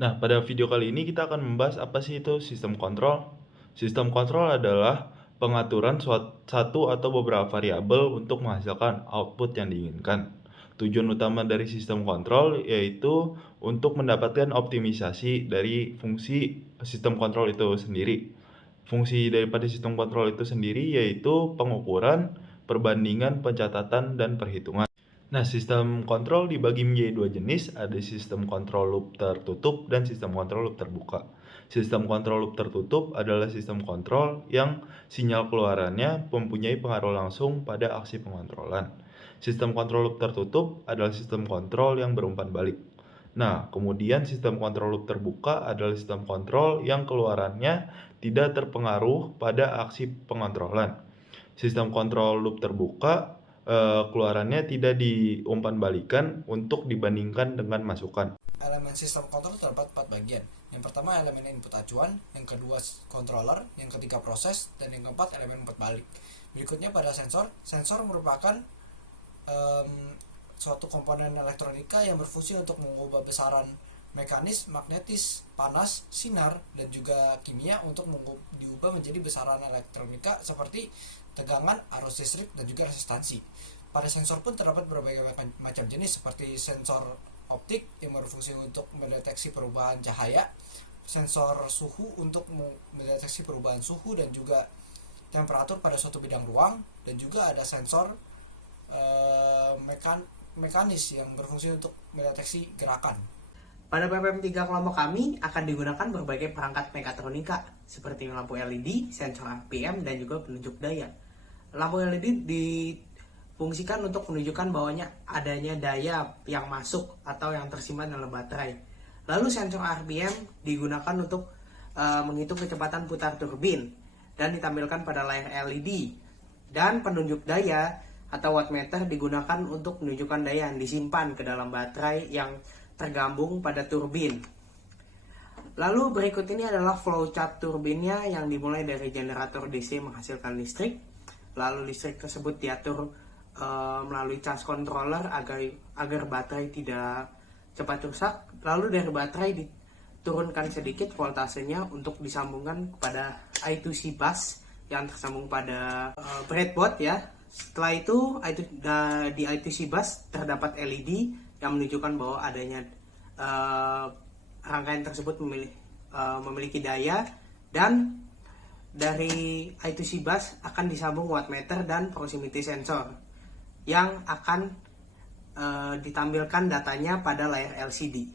Nah, pada video kali ini kita akan membahas apa sih itu sistem kontrol. Sistem kontrol adalah pengaturan satu atau beberapa variabel untuk menghasilkan output yang diinginkan. Tujuan utama dari sistem kontrol yaitu untuk mendapatkan optimisasi dari fungsi sistem kontrol itu sendiri. Fungsi daripada sistem kontrol itu sendiri yaitu pengukuran, perbandingan, pencatatan, dan perhitungan. Nah, sistem kontrol dibagi menjadi dua jenis, ada sistem kontrol loop tertutup dan sistem kontrol loop terbuka. Sistem kontrol loop tertutup adalah sistem kontrol yang sinyal keluarannya mempunyai pengaruh langsung pada aksi pengontrolan. Sistem kontrol loop tertutup adalah sistem kontrol yang berumpan balik. Nah, kemudian sistem kontrol loop terbuka adalah sistem kontrol yang keluarannya tidak terpengaruh pada aksi pengontrolan. Sistem kontrol loop terbuka keluarannya tidak diumpan-balikan untuk dibandingkan dengan masukan. Elemen sistem kontrol terdapat 4 bagian. Yang pertama elemen input acuan, yang kedua controller, yang ketiga proses, dan yang keempat elemen umpan balik. Berikutnya pada sensor. Sensor merupakan suatu komponen elektronika yang berfungsi untuk mengubah besaran mekanis, magnetis, panas, sinar, dan juga kimia untuk diubah menjadi besaran elektronika seperti tegangan, arus listrik, dan juga resistansi. Pada sensor pun terdapat berbagai macam jenis seperti sensor optik yang berfungsi untuk mendeteksi perubahan cahaya, sensor suhu untuk mendeteksi perubahan suhu dan juga temperatur pada suatu bidang ruang, dan juga ada sensor mekanis yang berfungsi untuk mendeteksi gerakan. Pada PPM 3 kelompok kami akan digunakan berbagai perangkat mekatronika seperti lampu LED, sensor RPM, dan juga penunjuk daya. Lampu LED difungsikan untuk menunjukkan bahwanya adanya daya yang masuk atau yang tersimpan dalam baterai. Lalu sensor RPM digunakan untuk menghitung kecepatan putar turbin dan ditampilkan pada layar LED. Dan penunjuk daya atau wattmeter digunakan untuk menunjukkan daya yang disimpan ke dalam baterai yang tergabung pada turbin. Lalu berikut ini adalah flowchart turbinnya yang dimulai dari generator DC menghasilkan listrik. Lalu listrik tersebut diatur melalui charge controller agar baterai tidak cepat rusak. Lalu dari baterai diturunkan sedikit voltasenya untuk disambungkan kepada I2C bus yang tersambung pada breadboard ya. Setelah itu di I2C bus terdapat LED yang menunjukkan bahwa adanya rangkaian tersebut memiliki daya, dan dari I2C bus akan disambung wattmeter dan proximity sensor yang akan ditampilkan datanya pada layar LCD.